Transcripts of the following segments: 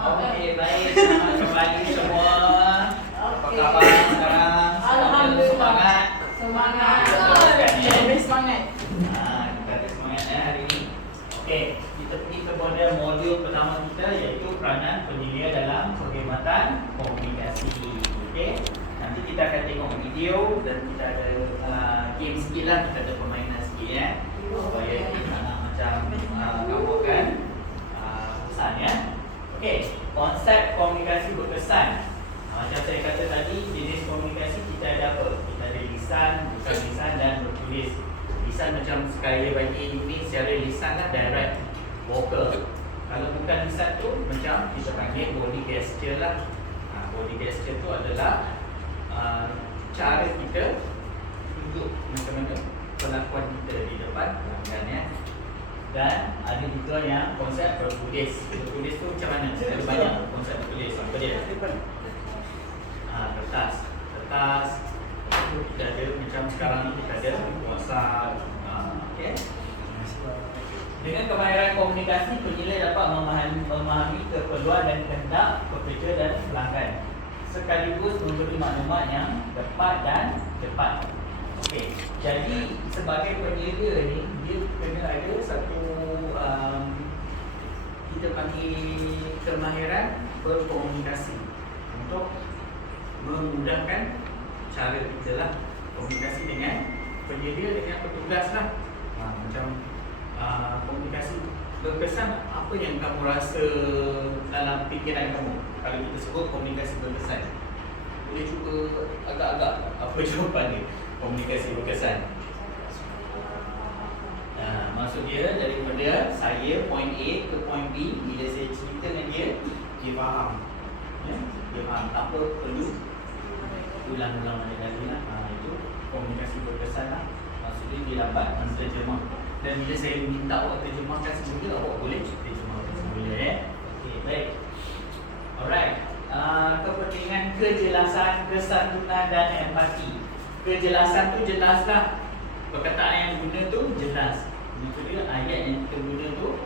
Okey, baik. Selamat kembali semua. Apa khabar sekarang? Alhamdulillah. Semangat. Semangat. Teruskan, ya. Lebih semangat. Kita ada semangat hari ini. Okey, kita pergi kepada modul pertama kita iaitu peranan penyelia dalam perkhidmatan komunikasi. Okey. Nanti kita akan tengok video dan kita ada game sikit lah, kita ada permainan sikit ya. Supaya kita nak macam kamu akan pesan ya. Okey, konsep komunikasi berkesan. Macam saya kata tadi, jenis komunikasi kita ada apa? Kita ada lisan, bukan lisan dan bertulis. Lisan macam sekali bagi ini secara lisan lah, direct vocal. Kalau bukan lisan tu macam kita panggil body gesture lah. Body gesture tu adalah cara kita tunjuk macam mana perlakuan kita di depan pelanggan ya. Dan ada juga yang konsep bertulis. Bertulis tu macam mana? Ada banyak konsep bertulis. Apa dia? Kertas. Kertas itu kita ada macam sekarang ni kita ada WhatsApp. Okay. Dengan kemahiran komunikasi, penyelia dapat memahami keperluan dan kehendak pekerja dan pelanggan, sekaligus memberi maklumat yang tepat dan cepat. Okey, jadi sebagai penyelia ni dia kena ada satu kita panggil kemahiran berkomunikasi untuk memudahkan cara kita lah komunikasi dengan penyelia dengan petugas lah. Macam komunikasi berkesan, apa yang kamu rasa dalam fikiran kamu kalau kita sebut komunikasi berkesan? Boleh cuba agak-agak apa jawapan dia? Komunikasi berkesan. Maksud dia daripada saya point A ke point B, bila saya cerita dengan dia, dia faham. Ya? Dia faham, tak perlu ulang-ulang lagi lah. Itu komunikasi berkesan lah. Maksud dia dapat menterjemah. Dan bila saya minta awak terjemahkan semula, awak boleh terjemahkan semula ya. Okey, baik. Alright. Kepentingan kejelasan, kesantunan dan empati. Kejelasan tu jelaslah. Perkataan yang guna tu jelas. Maksud dia ayat yang kita guna tu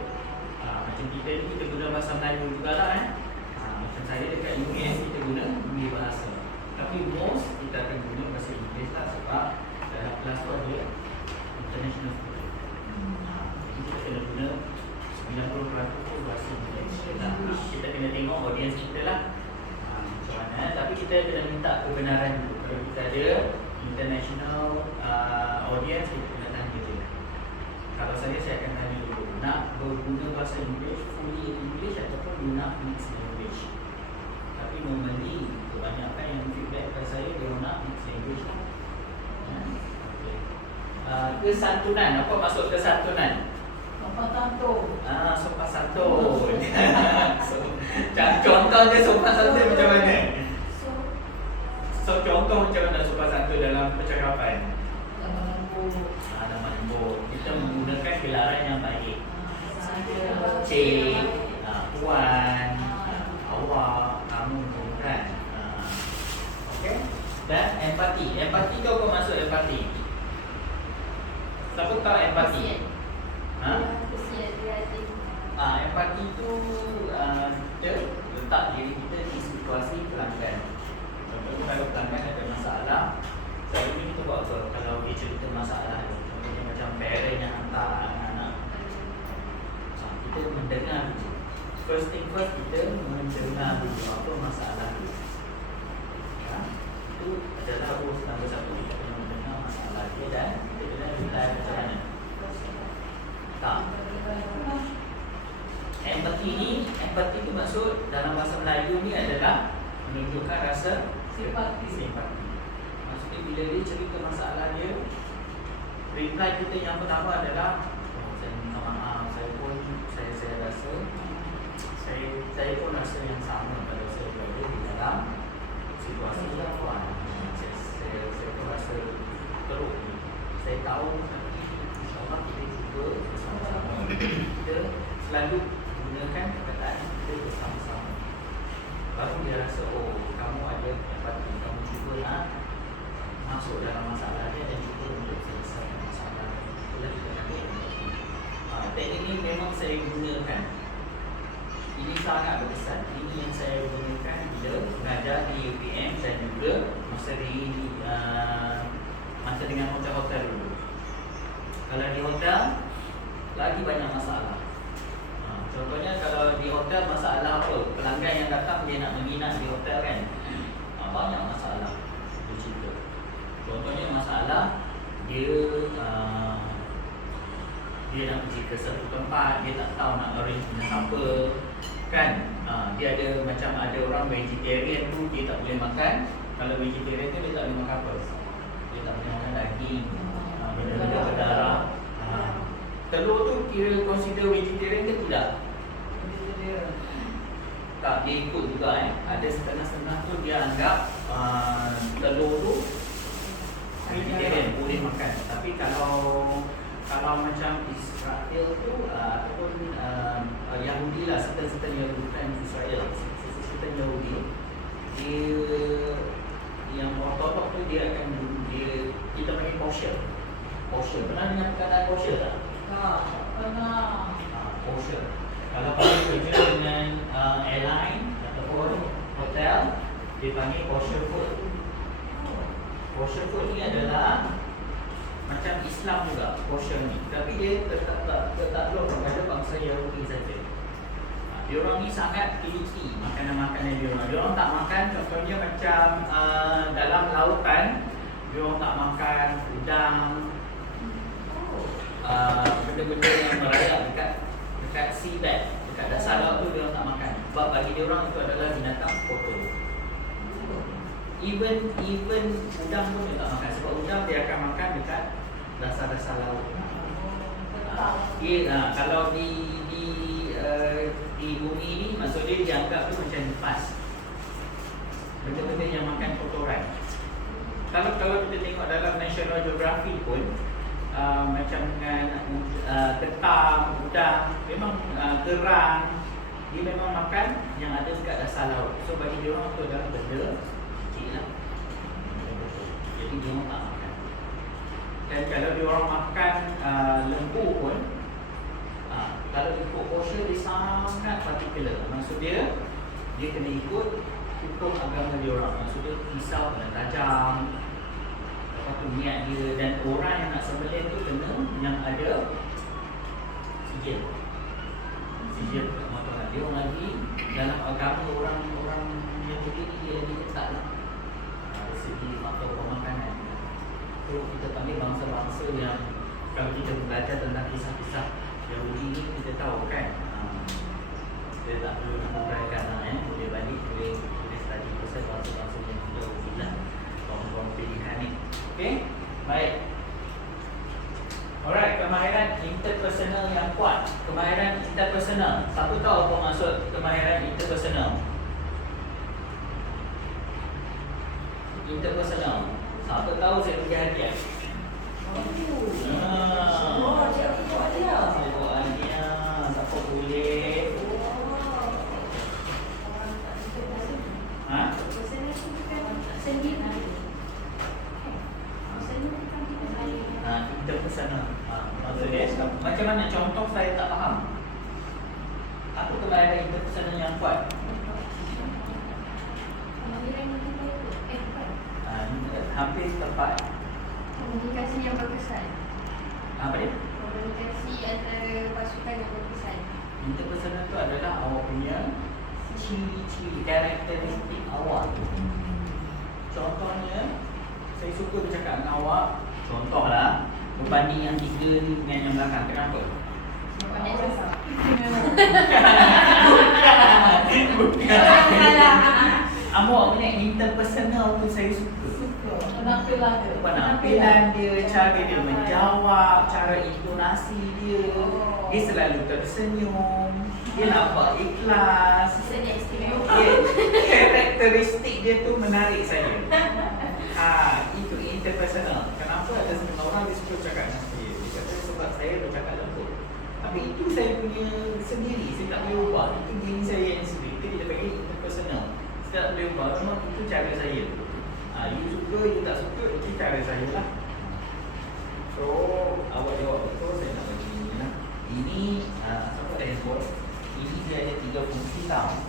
macam kita ni kita guna bahasa Melayu jugalah macam saya dekat US kita guna dua bahasa. Tapi most kita akan guna bahasa Inggeris lah sebab dalam kelas tu ada international student. Jadi kita kena guna 90% tu bahasa Inggeris. Kita kena tengok audience kita lah macam mana. Tapi kita kena minta kebenaran dulu. Kalau kita ada international audience, kita kena tanya dia. Kalau saya akan tanya dulu, nak berguna bahasa Inggeris fully English ataupun guna mixed language. Tapi normally kebanyakan yang feedback pada saya dia nak mixed language lah. Okay. Kesantunan, apa maksud kesantunan? Sopan santun. Sopan santun. Contohnya sopan santun macam mana? Contoh macam mana sopan santun dalam percakapan? Nama lembut. Kita menggunakan gelaran yang baik. Cik, puan, awak, kamu, bukan. Okey. Dan empati. Empati tu apa maksud empati? Siapa tahu empati? Empati tu kita letak diri kita di situasi pelanggan. Contohnya kalau pelanggan ada masalah, selalu ni kita buat apa? Kalau dia cerita masalah, contohnya macam parent yang hantar anak-anak, kita mendengar dulu. First thing first, kita mendengar dulu apa masalah dia. Itu adalah rules nombor satu, kita kena mendengar masalah dia dan kita kena reply macam mana. Empati tu maksud dalam bahasa Melayu ni adalah menunjukkan rasa simpati. Maksudnya bila dia cerita masalah dia, reply kita yang pertama adalah saya minta maaf, saya rasa saya pun rasa yang sama pada saya berada di dalam situasi yang puan. Saya pun rasa teruk. Saya tahu nanti insyaAllah kita cuba bersama-sama. Kita selalu gunakan perkataan kita bersama-sama. Baru dia rasa, oh kamu ada empati, kamu cuba nak masuk dalam masalah dia dan cuba untuk selesaikan masalah dia. Itulah kita panggil empati. Teknik ini memang saya gunakan. Ini sangat berkesan. Ini mengajar di UPM dan juga masa dengan hotel-hotel dulu. Kalau di hotel lagi banyak masalah. Contohnya kalau di hotel masalah apa? Pelanggan yang datang dia nak menginap di hotel kan. Banyak masalah. Itu cerita. Contohnya masalah dia nak pergi ke satu tempat, dia tak tahu nak arrange dengan siapa kan. Dia ada macam ada orang vegetarian tu dia tak boleh makan. Kalau vegetarian tu dia tak boleh makan apa? Dia tak boleh makan daging, benda-benda berdarah. Telur tu kira consider vegetarian ke tidak? Tak, dia ikut juga Ada setengah-setengah tu dia anggap telur tu vegetarian boleh makan. Tapi kalau macam Israel tu ataupun Yahudi lah, certain Yahudi bukan Israel, certain Yahudi, dia yang ortodok tu dia kita panggil kosher. Pernah dengar perkataan kosher tak? Tak pernah. Kosher. Kalau kau kerja dengan airline ataupun hotel, dia panggil kosher food. Kosher food ni adalah macam Islam juga, kosher ni. Tapi dia tetap kepada bangsa Yahudi saja. Dia orang ni sangat teliti makanan-makanan dia orang. Dia orang tak makan, contohnya macam dalam lautan, dia orang tak makan udang, benda-benda yang merayap dekat seabed, dekat dasar laut tu dia orang tak makan. Sebab bagi dia orang itu adalah binatang kotor. Even udang pun dia tak makan. Sebab udang dia akan makan dekat dasar-dasar laut. Kalau di bumi ni, maksud dia dianggap tu macam nifas. Benda-benda yang makan kotoran. Kalau kita tengok dalam National Geographic pun, macam dengan ketam, udang, memang kerang, dia memang makan yang ada dekat dasar laut. So bagi dia orang tu adalah benda kecil lah. Jadi dia orang tak makan. Dan kalau dia orang makan lembu pun, kalau ikut kosher dia sangat particular. Maksud dia kena ikut hukum agama dia orang. Maksud dia pisau kena tajam, lepas tu niat dia, dan orang yang nak sembelih tu kena yang ada sijil pemotongan. Dia orang lagi dalam agama orang Yahudi ni dia lagi ketat lah dari segi faktor pemakanan. So kita panggil bangsa-bangsa yang kalau kita belajar tentang kisah-kisah Yahudi ni kita tahu kan, kita tak perlu nak menguraikan boleh balik, boleh study pasal bangsa-bangsa yang Yahudi lah, kaum-kaum pilihan ni. Okay, baik. Alright, kemahiran interpersonal yang kuat. Kemahiran interpersonal. Siapa tahu apa maksud kemahiran interpersonal? Interpersonal. Siapa tahu saya bagi hadiah? Cikgu buat dia. Saya buat hadiah. Siapa boleh? Interpersonal. Maksudnya macam mana? Contoh saya tak faham. Apa kemahiran interpersonal yang kuat? Hampir tepat. Komunikasi yang berkesan. Apa dia? Komunikasi antara pasukan yang berkesan. Interpersonal tu adalah awak punya ciri-ciri, karakteristik awak. Contohnya, saya suka bercakap dengan awak. Contohlah, berbanding yang tiga ni dengan yang belakang. Kenapa? Pandai cakap. Bukan. Awak punya interpersonal tu saya suka. Penampilan dia, cara dia menjawab, cara intonasi dia, dia selalu tersenyum, dia nampak ikhlas. Senyap istimewa. Karakteristik dia tu menarik saya. Itu interpersonal. Kenapa ada setengah orang dia suka cakap dengan saya? Dia kata sebab saya bercakap lembut. Tapi itu saya punya sendiri, saya tak boleh ubah. Itu diri saya yang sendiri. Itu kita panggil interpersonal. Saya tak boleh ubah, memang itu cara saya. You suka, you tak suka, itu cara saya lah. So, awak jawab betul, saya nak bagi ini lah. Ini, siapa ada handphone? Ini dia ada 3 fungsi tau.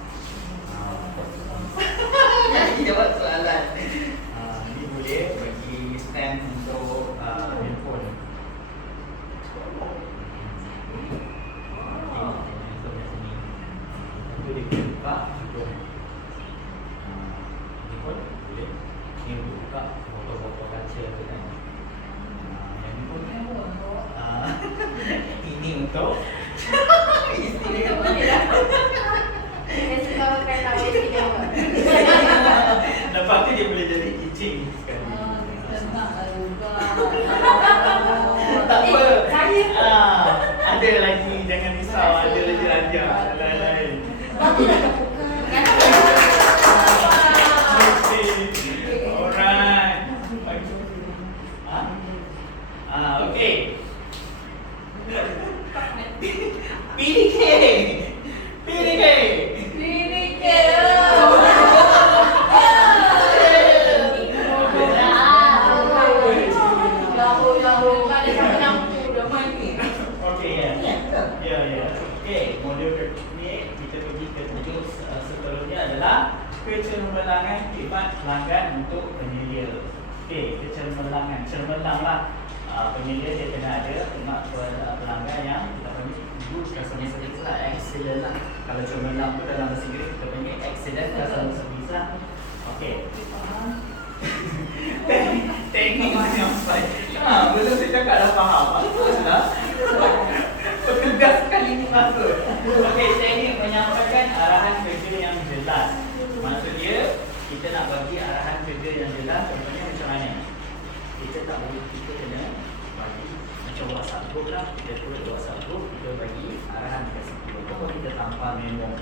Kecemerlangan khidmat pelanggan untuk penyedia. Okey, kecemerlangan. Cemerlanglah penyedia dia kena ada khidmat pelanggan yang kita panggil good customer service lah, excellent lah. Kalau cemerlang tu dalam bahasa Inggeris kita panggil excellent customer service lah. Okey. Teknik menyampaikan. Belum saya cakap dah faham. Baguslah. Petugas kali ni masuk. Okey, teknik menyampaikan arahan kerja yang jelas. Maksudnya kita nak bagi arahan kerja yang jelas. Contohnya macam mana? Kita tak boleh, kita kena bagi macam WhatsApp group lah. Kita tulis WhatsApp group, kita bagi arahan dekat situ. Ataupun kita tampal memo.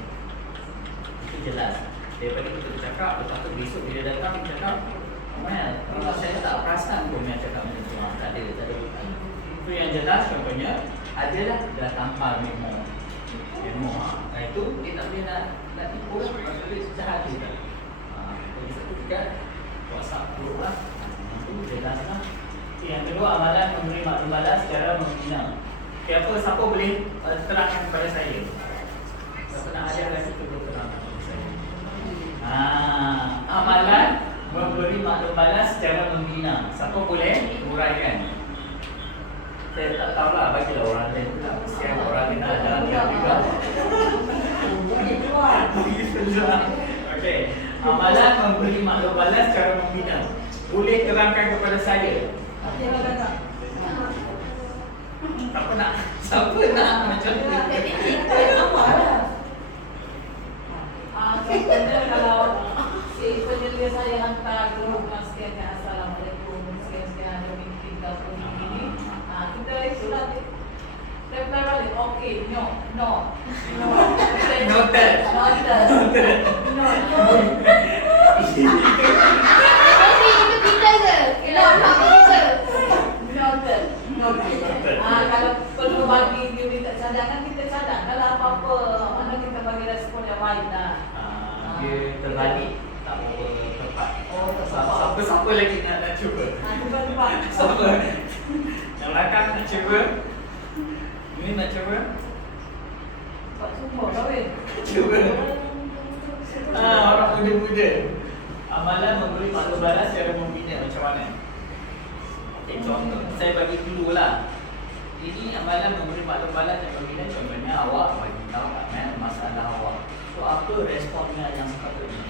Itu jelas. Daripada kita bercakap, lepas tu besok bila datang kita cakap, Mel, kalau saya tak perasan pun Mel cakap macam tu. Tak ada. Itu yang jelas contohnya adalah dah tampal memo. Nah itu dia tak boleh nak tipu lah. Maksudnya jahat juga. Jadi satu juga WhatsApp group lah. Itu jelas lah. Yang kedua, amalan memberi maklum balas secara membina. Siapa boleh terangkan kepada saya? Siapa nak ajar lagi tu boleh terangkan kepada saya. Amalan memberi maklum balas secara membina. Siapa boleh uraikan? Saya tak tahulah, bagilah orang lain pula. Kesian orang lain nak ajar juga. Okey, amalan memberi maklum balas secara membina. Boleh terangkan kepada saya? Siapa nak macam tu? Contohnya kalau si penyelia saya hantar grup sekian assalamualaikum sekian ada meeting atau begini, kita sudah reply balik, okay, no. Noted. Itu kita je. Kita Noted. Kalau perlu bagi dia minta cadangan, kita cadang. Kalau apa-apa, mana kita bagi respon yang baik lah. Dia terbalik, tak apa tepat. Oh, tepat. Siapa lagi nak cuba? Tepat. Siapa? Yang belakang nak cuba? Ini nak cuba? Tak semua kahwin. Cuba. Orang muda-muda. Amalan memberi maklum balas secara membina macam mana? Okay, contoh. Saya bagi dulu lah. Ini amalan memberi maklum balas yang membina. Contohnya awak bagi tahu masalah awak. So apa responnya yang sepatutnya?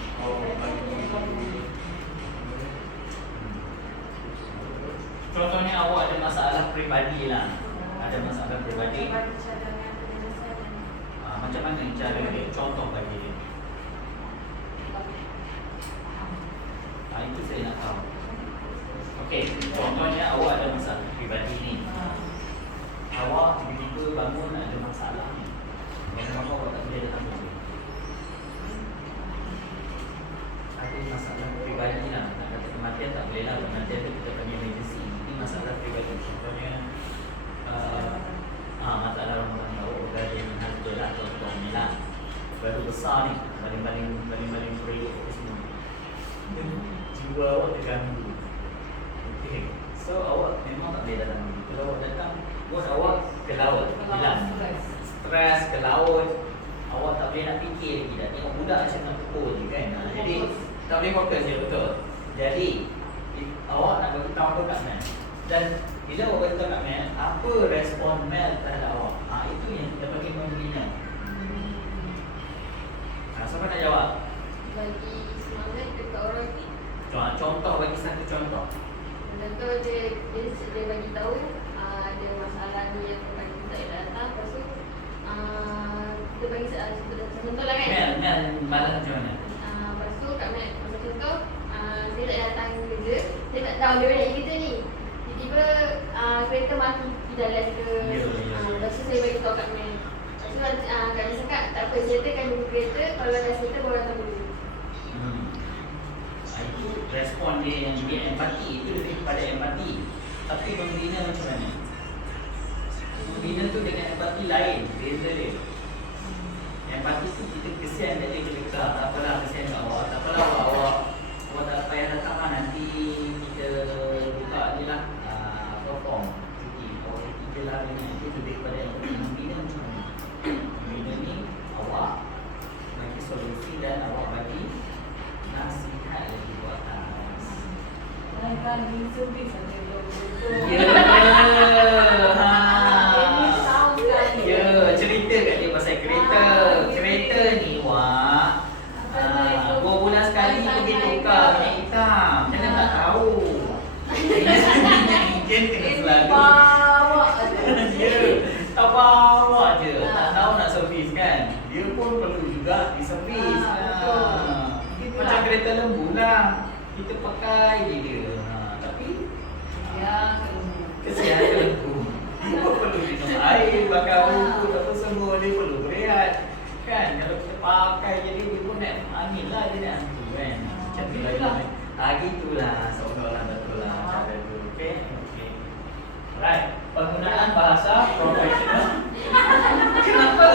Contohnya awak ada masalah peribadi lah. Ada masalah peribadi. Macam mana cara dia? Contoh bagi dia. Itu saya nak tahu. Okey, contohnya awak ada masalah peribadi ni. Awak tiba-tiba bangun ada masalah ni. Bangun awak tak boleh datang kerja. Ada masalah peribadi lah. Nak kata kematian tak boleh lah. Kematian tu kita panggil emergency. Ini masalah peribadi. Contohnya masalah rumah tangga dari harga lah. Contohnya lah. Baru besar ni. Paling periuk semua. Jiwa awak terganggu. Okay. So awak memang tak boleh datang lagi. Kalau awak datang, bos awak ke laut, hilang. Stres ke laut. Awak tak boleh nak fikir lagi. Dah tengok budak macam nak pukul je kan. Jadi tak boleh fokus je, betul. Jadi awak nak beritahu apa kat Mel. Dan bila awak beritahu kat Mel, apa respon Mel terhadap awak? Itu yang kita panggil membina. Siapa nak jawab? bagi semangat dekat orang ni. Contoh, bagi satu contoh. Contoh dia bagi tahu ada masalah ni yang tempat kita tak datang. Lepas tu kita bagi contoh lah kan. Mel malam macam mana? Lepas tu kat Mel, macam contoh saya tak datang kerja. Saya tak tahu dia nak kita ni. Tiba-tiba kereta mati di jalan ke. Lepas tu saya bagi tahu kat Mel. Lepas tu Kak Mel cakap tak apa, saya akan tunggu kereta. Kalau dah settle baru datang dulu. Itu respon dia yang dia empati. Itu lebih kepada empati. Tapi membina macam mana? Membina tu dengan empati lain. Beza dia. Empati tu kita kesian dari kita. Tak apalah kesian kat awak. Tak apalah awak tak payah datang lah. Nanti kita buka ni lah form cuti. Awak cuti je lah. Itu lebih kepada empati. Membina macam mana? Membina ni awak bagi solusi dan awak bagi nasihat lagi buat atas. Kan di servis saja betul. Ya. Ya, cerita kat dia pasal kereta. Kereta ni wak. 2 bulan sekali pergi tukar minyak hitam. Jangan tak tahu. Enjin kena selalu. Bawa aja. Ya, tak bawa je. Tak tahu nak servis kan. Dia pun perlu juga diservis. Macam kereta lembu lah. Kita pakai je dia. Tapi Ya, kesian lembu. Dia pun perlu minum air, bakar rumput apa semua. Dia perlu berehat. Kan kalau kita pakai je dia pun nak angin lah dia nak tu kan. Macam tu lah. Gitulah. Seolah-olah betul lah cara tu. Okay. Right. Penggunaan bahasa profesional. Kenapa?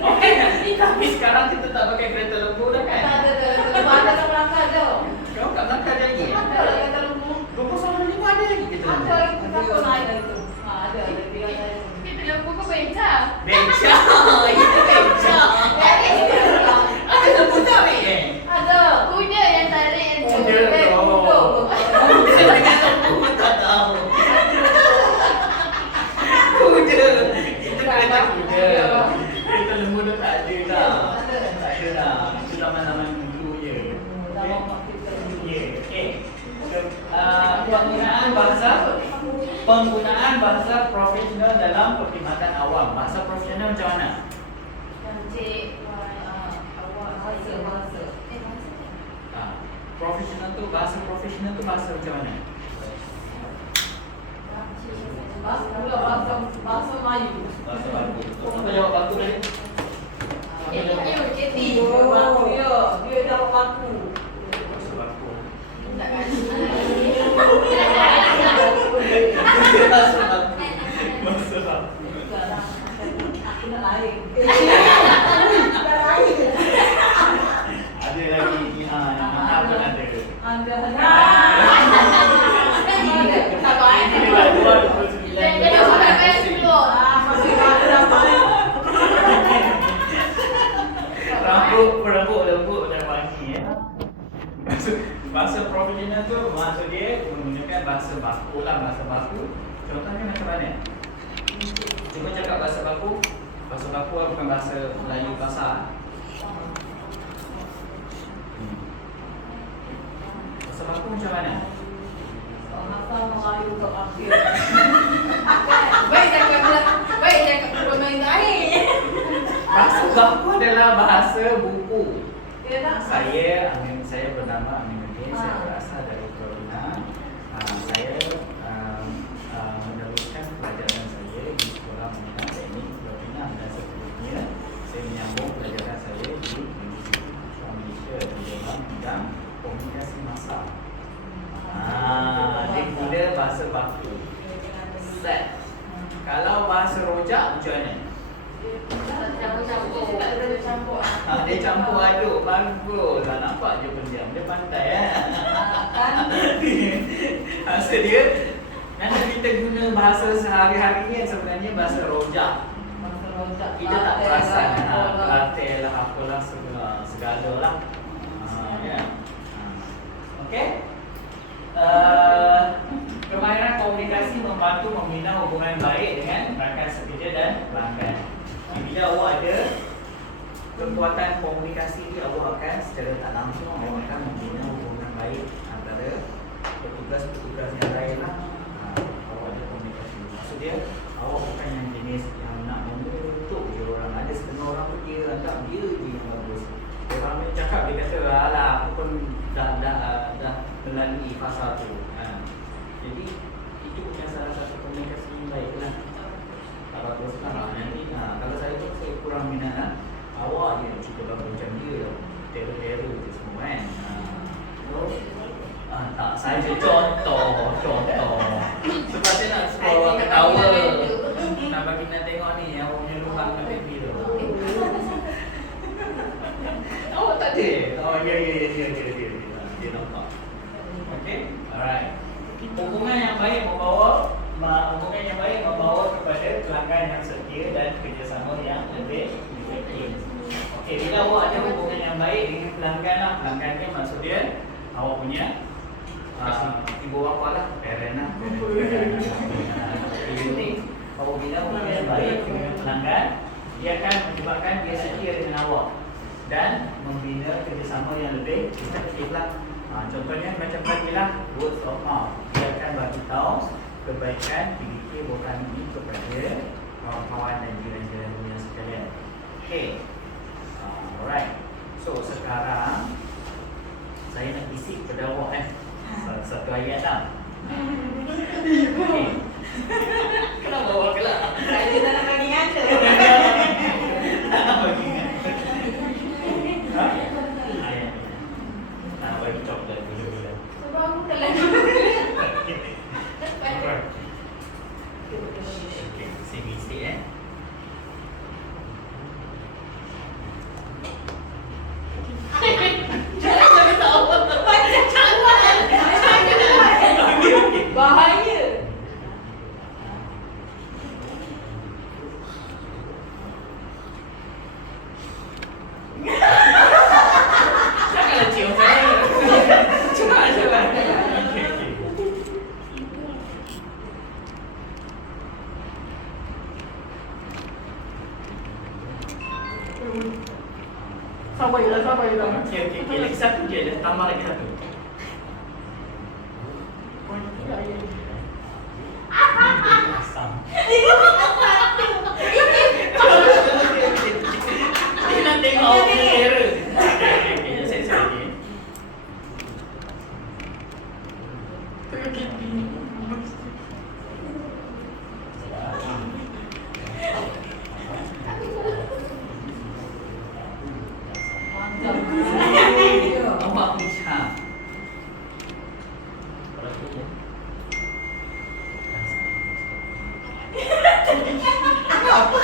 Okay. Tapi sekarang kita tak pakai kereta lembu dah kan? tak ada. Ada kat belakang tu. Kau kat belakang dia lagi? Ada lah kata lembu. 205 ada lagi kita lembu. Ada itu takut naik dah itu. Ada dia naik. Kita lembu ke beca? Beca. Itu beca. Ada lembu tarik eh? Ada. Kuda yang tarik yang tu. Kuda. Kuda dengan lembu tak tahu. Kuda. Itu kereta kuda. Kereta lembu dah tak ada dah. Tak ada dah. Itu zaman-zaman dulu je. Ya, okey. Penggunaan bahasa profesional dalam perkhidmatan awam. Bahasa profesional macam mana? Encik. Bahasa. Profesional tu bahasa profesional tu bahasa macam mana? Bahasa Melayu. Bahasa baku. Apa jawab baku tadi? Baku dia jawab baku. Bahasa baku. Tak kan? Bahasa baku. Bahasa baku. Aku nak lain. Ada lagi apa ada? Ada. Dia dah bukan bayar 10. Rambut lembut dan wangi ya. Bahasa profesional tu maksud dia menggunakan bahasa baku lah, bahasa baku. Contohnya macam mana? Cuba cakap bahasa baku. Bahasa baku bukan bahasa Melayu kasar. Bahasa baku macam mana? Bahasa Melayu untuk akhir. Baik cakap bermain air. Bahasa baku adalah bahasa buku. Dia nak Saya bernama Amin Nurdin. Saya berasal dari Florida. Saya meneruskan pelajaran saya di Sekolah Menengah Teknik Florida dan seterusnya saya menyambung pelajaran saya di Universiti Malaysia di dalam bidang komunikasi massa. Dia guna bahasa baku. Set. Kalau bahasa rojak macam mana? Dia campur aduk. Bagus. Nampak je pendiam. Dia pandai Maksud dia nanti kita guna bahasa sehari-hari ni sebenarnya bahasa rojak. Kita tak perasan Latte lah, apalah, segala lah. Okey. Kemahiran komunikasi membantu membina hubungan baik dengan rakan sekerja dan pelanggan. Bila awak ada kekuatan komunikasi ni, awak akan secara tak langsung awak akan membina hubungan baik antara petugas-petugas yang lain lah. Awak ada komunikasi. Maksud dia, awak bukan yang jenis yang nak mengutuk je orang. Ada setengah orang tu dia anggap dia je yang bagus. Orang ni cakap, dia kata, alah aku pun dah melalui fasa tu. Jadi itu bukan salah satu komunikasi yang baik lah. Kalau terus terang nanti kalau saya tu saya kurang minat lah. Awak je nak cerita bagus macam dia tau. Teror-teror je semua kan. Tak, saya je contoh. Sepatutnya nak suruh awak ketawa. Nak bagi nak tengok ni yang awak punya lubang kat pipi tu. Awak tak ada? Oh ya. Dia nampak. Okay, alright. Hubungan yang baik membawa kepada pelanggan yang setia dan kerjasama yang lebih efektif. Okey, bila awak ada hubungan yang baik dengan pelanggan lah, pelanggan ni maksud dia awak punya ibu bapa lah, parent lah. Parenting apabila yang baik dengan pelanggan, dia akan menyebabkan dia setia dengan awak dan membina kerjasama yang lebih efektif lah. Contohnya macam tadilah word of mouth, dia akan bagi tahu kebaikan PDK bukan ini kepada kawan-kawan dan jiran-jiran yang sekalian. Okay, alright. So sekarang saya nak bisik kepada awak satu ayat lah. Okay. Kenapa awak kelak? Saya tak nak bagi ngaca. Tak nak bagi ngaca. Ayat. Nak bagi coklat dulu. Sebab aku tak lagi. Okay, saya bisik Jangan bagi tahu. Macam cawan. Bahaya. Janganlah cium saya. Cuba. Okay. Sabar je. Okay. Lagi satu je, tambah lagi satu. Asam. Dia nak tengok awak punya error. Okay, saya lagi. Awak bijak. Apa?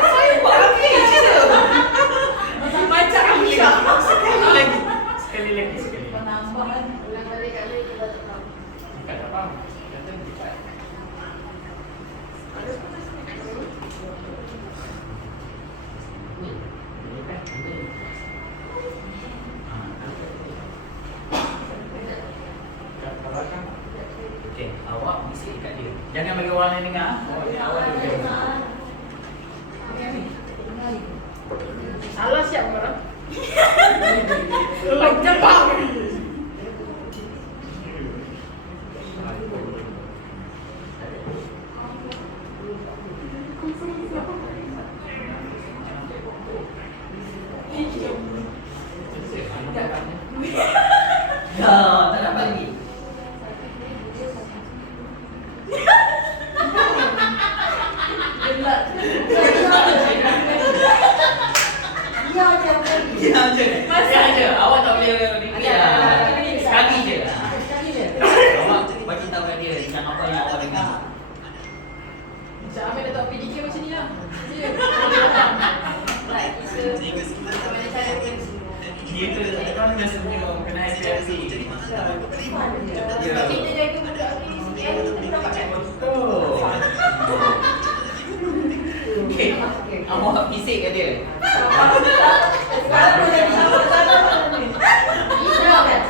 Saya buat lagi je. Macam Aisyah. Sekali lagi. Penambahan. Ulang balik kat mana kita tak tahu. Tak apa. Kata cepat. Okey, awak bisik kat dia. Jangan bagi orang lain dengar. Awak dengar. Salah siap orang. Macam bang. Dah, tak dapat lagi. Diam je. Awak tak boleh sekali je. Awak bagi tahu kat dia yang apa yang awak dengar. Macam Amir letak PDK macam ni lah. Right, kita mana cara pun. Dia tu kan dah senyum kena SPLC. Sebab kita jaga budak ni sikit, kita dapatkan. Oh. Okey. Awak bisik kat dia. Sekarang pun jadi sama-sama ni. Hijau kan?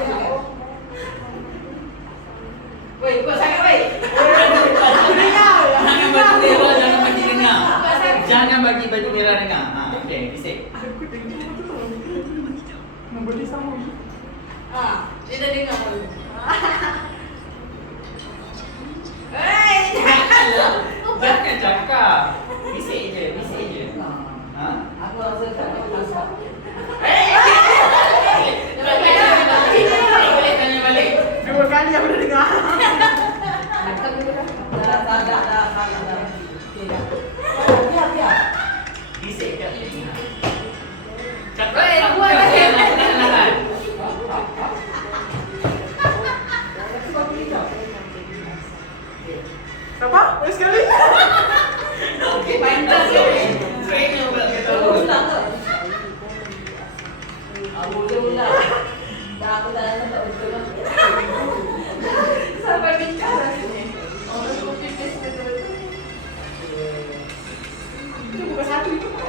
Weh, ikut sangat weh. Jangan bagi merah, jangan bagi dengar. Jangan bagi baju merah dengar. Okey, bisik. Boleh sama. Dia dah dengar pun. Janganlah. Jangan cakap. Bisik je. Aku rasa tak nak masak. Boleh tanya balik. 2 kali aku dah dengar. Dah. Biar. Bisik kat dia. Cakap. Weh, buat lagi. Perlahan-lahan. Apa? Boleh sekali? Okey, pantas je. Trainer pula kata. Ulang ke? Boleh ulang. Dah aku tak rasa tak betul lah. Sampai bincang rasanya. Orang copy paste betul-betul. Itu bukan satu itu kan?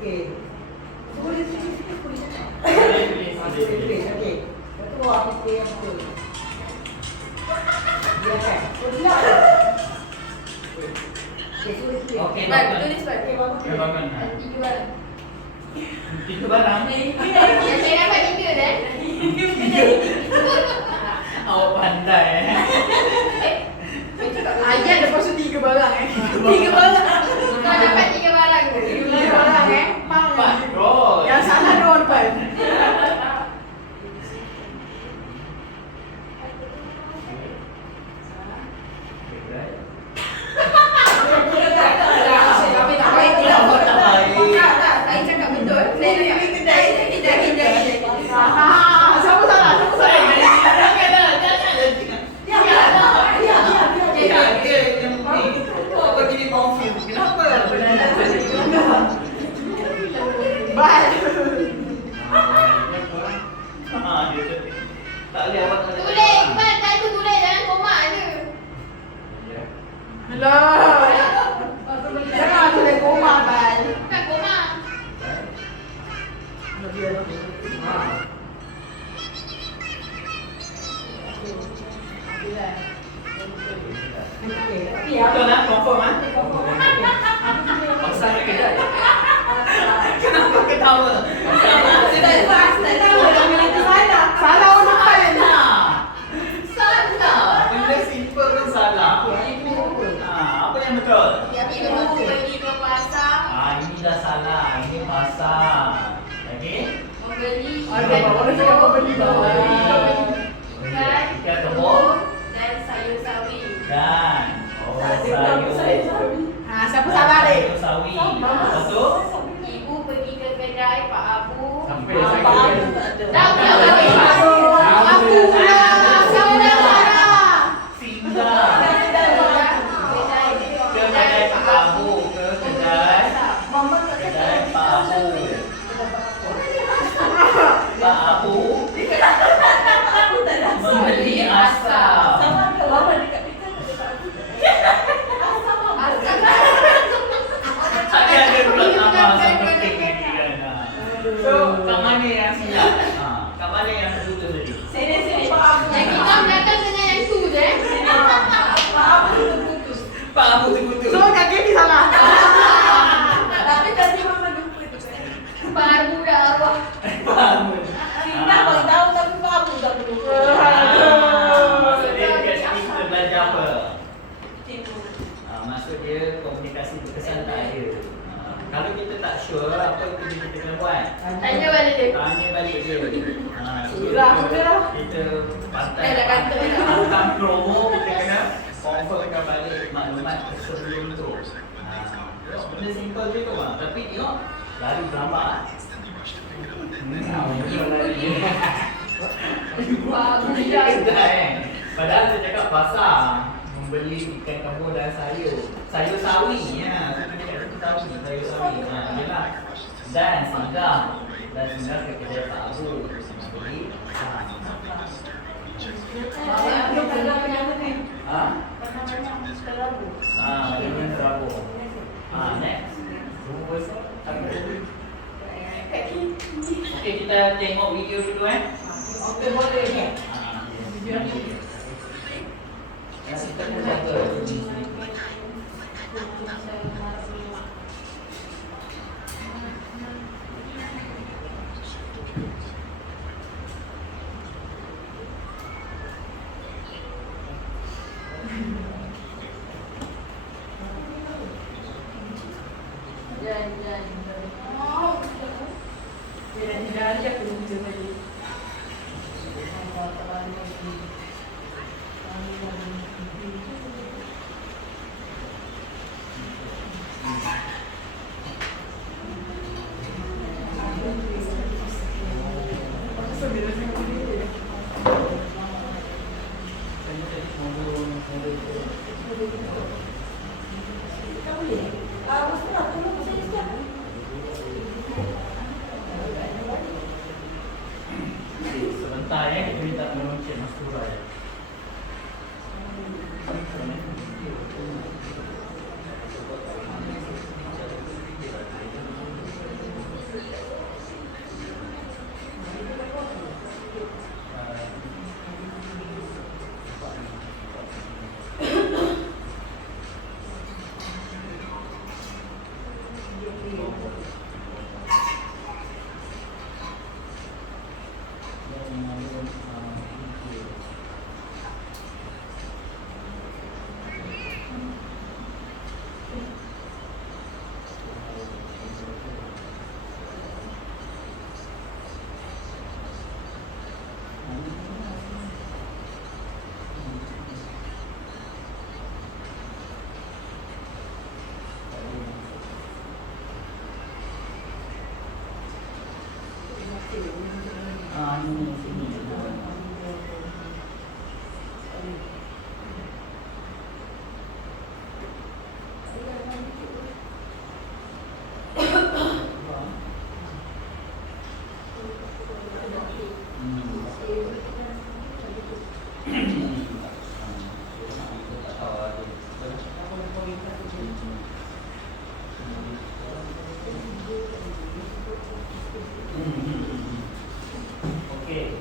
Okey. Boleh sikit-sikit boleh cakap. Boleh tulis, boleh Boleh tulis. tulis. Okey. Betul apa fikir yang betul. Ya kan? Betul. Okey, tulis. Okey, Baik, bangun. tulis baik. Okey, bangun. Okey, bangun. Ha. Tiga barang. Itu barang. Ya, saya dapat tiga dah. Awak pandai Ayat lepas tu 3 barang 3 barang. Kau dapat tiga barang tu. 3 barang Empat gol. Yang salah dia orang depan. Saya cakap betul. Saya Siapa salah? Siapa salah? Tak boleh awak tak boleh. tulis. Iqbal, tak tu tulis. Jangan koma je. Alah. Jangan tulis koma, Bal. Bukan koma. Betul lah, confirm ah. Pasal dia kedai. Kenapa ketawa? Salah orang depan. Salah. Benda simple pun salah. Apa yang betul? Ibu pergi ke pasar. Ini dah salah. Ini pasar. Lagi? Membeli Orang cakap membeli ikan, Ikan kebun dan sayur sawi. dan sayur. Siapa salah ni? Sayur sawi. Lepas tu? Ibu pergi ke kedai Pak Abu. Sampai Apa saya aku kata. tak ada. Dah pula balik. Aku salah. Siapa dah salah? Singgah. Ke kedai Pak Abu. Ke kedai Pak Abu. Pak Abu membeli asam. Ada pula nama asam penting ni kan. So, kat mana yang silap? Kat mana yang betul tadi? Yang kita belakang dengan yang tu je. Pak Abu terputus. So, Kak Keti salah. Pak Abu dah arwah. Pak Abu. Maksud dia dekat sini kita belajar apa? Maksud dia komunikasi berkesan tak ada. Kalau kita tak sure apa itu kita kena buat. Tanya balik dia. Tanya balik dia. Surah, surah. Kita pantai. Dah kata dah. Bukan promo, kita kena confirmkan balik maklumat sebelum tu. Benda simple je tu bang. Tapi tengok lari berlambat. Padahal dia cakap pasar membeli ikan kembung dan sayur sawi ya. Sayur sawi. Yalah. Dan singgah ke kedai Pak Abu membeli dengan terabur. Next. Okey, kita tengok video dulu Okey, boleh ni. Kita kena jaga. Sebentar ya, kita minta tolong Cik Mastura ya. tamu sini. Okey.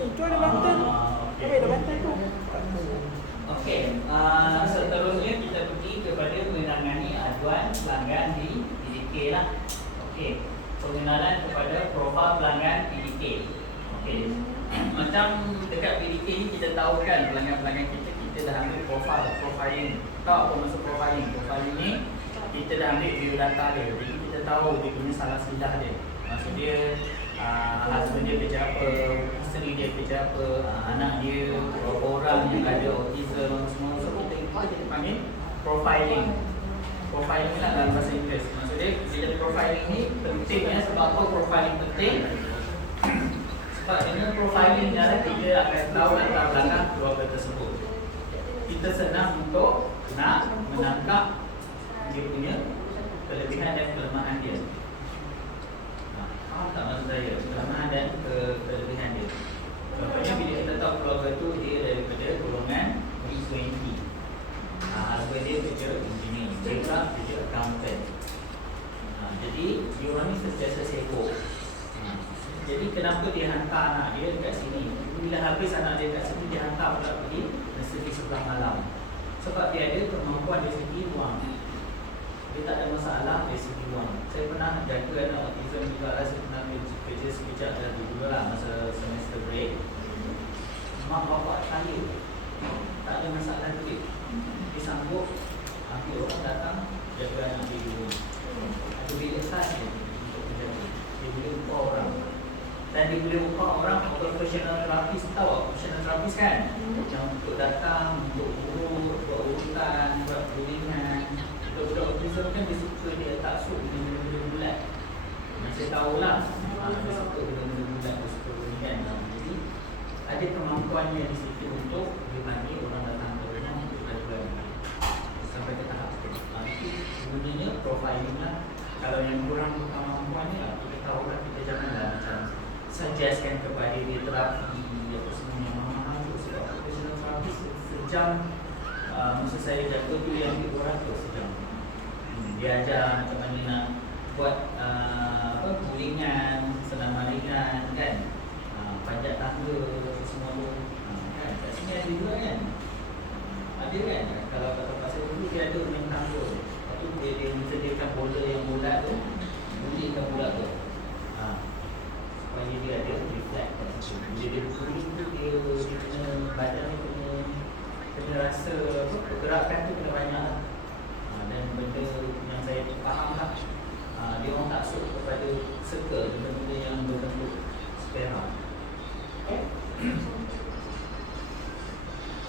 Itu ada bantal. Ada bantal tu. Okey, seterusnya kita pergi kepada menangani aduan pelanggan di PDK lah. Okey, pengenalan kepada profil pelanggan PDK. Okey, macam dekat PDK ni kita tahu kan pelanggan-pelanggan kita dah ambil profiling. Tahu apa maksud profiling? Profiling ni kita dah ambil biodata dia. Jadi kita tahu dia punya salah silap dia. Maksud dia husband dia kerja apa, isteri dia kerja apa, anak dia, berapa orang yang ada autism, semua. So kita panggil profiling. Profiling lah dalam bahasa Inggeris. Maksud dia bila profiling ni penting ya. Sebab apa profiling penting? Sebab dengan profiling ni kita akan tahu latar belakang keluarga tersebut. Kita senang untuk nak menangkap dia punya kelebihan dan kelemahan dia. Tak maksud saya, kelemahan dan kelebihan dia. Contohnya bila kita tahu keluarga tu dia daripada golongan B20. Husband dia kerja engineer, dia kerja accountant. Jadi dia orang ni sentiasa sibuk. Jadi kenapa dia hantar anak dia dekat sini? Bila habis anak dia dekat sini, dia hantar pula pergi nursery sebelah malam. Sebab dia ada kemampuan dari segi wang. Dia tak ada masalah dari segi wang. Saya pernah jaga anak autism juga lah. Saya pernah kerja sekejap dah juga lah masa semester break. Mak bapak kaya, tak ada masalah duit. Dia sanggup ambil orang datang jaga anak dia dulu. Ada bilik khas dia untuk menjaga. Dia boleh upah orang. Dan dia boleh upah orang professional terapis. Tahu tak professional terapis kan? Yang untuk datang, untuk urut, buat urutan, buat bimbingan. Budak-budak autism kan dia suka, dia tak suka benda-benda bulat. Saya tahulah dia suka benda-benda bulat, dia suka benda kan. Jadi ada kemampuannya di situ untuk dia panggil orang datang ke rumah untuk jaga sampai ke tahap itu. Itu sebenarnya profiling lah. Kalau yang kurang kemampuannya lah, kita tahulah, kita janganlah macam suggestkan kepada dia terapi apa semua yang mahal tu. Sebab professional terapi sejam masa saya jaga tu yang dia orang tu sejam. Dia ajar macam mana nak buat gulingan, senaman ringan kan, panjat tangga semua tu kan. Kat sini ada juga kan, ada kan. Kalau kat tempat saya dulu dia ada main tangga. Lepas tu dia menyediakan bola yang bulat tu, gulikan bulat tu supaya dia ada reflect kat situ. Bila dia guling tu dia punya badan dia kena rasa pergerakan tu kena banyak lah. Dan benda yang saya faham lah, dia orang tak suka kepada circle, benda-benda yang berbentuk spiral.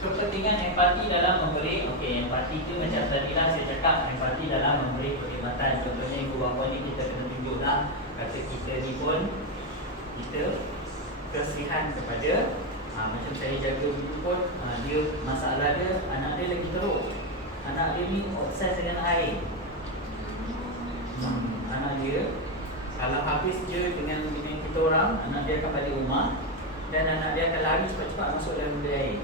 Kepentingan empati dalam memberi. Okey, empati tu macam tadilah saya cakap, empati dalam memberi perkhidmatan. Contohnya ibu bapa ni kita kena tunjuklah, kata kita ni pun kita kasihan kepada macam saya jaga dulu pun, dia masalah dia, anak dia lagi teruk. Anak dia ni obses dengan air. Anak dia kalau habis je dengan kita orang, anak dia akan balik rumah dan anak dia akan lari cepat-cepat masuk dalam bilik air.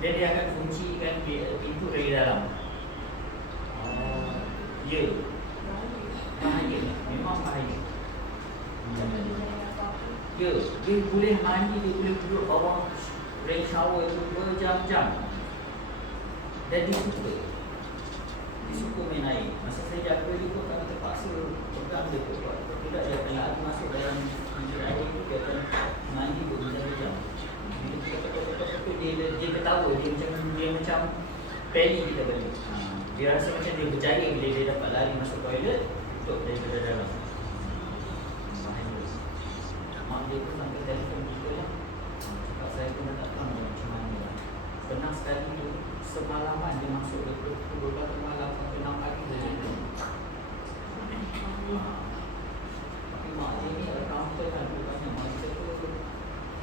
Dan dia akan kuncikan pintu dari dalam. Ya, bahaya, memang bahaya. Ya, dia boleh mandi, dia boleh duduk bawah rain shower tu berjam-jam. Dan dia suka main air. Masa saya jaga dia pun kami terpaksa pegang dia tu. Kalau tidak dia akan lari masuk dalam bilik air tu, dia akan mandi berjam-jam. Bila dia ketawa, dia macam Penny kita beli. Dia rasa macam dia berjaya bila dia dapat lari masuk toilet untuk daripada dalam. Bahaya. Mak dia pun sampai telefon kita lah. Cakap saya pun dah tak tahu macam mana. Pernah sekali tu semalaman dia masuk ke pukul 12 malam sampai 6 pagi saja. Tapi mak dia ni ada counter kan, bukannya mak dia tu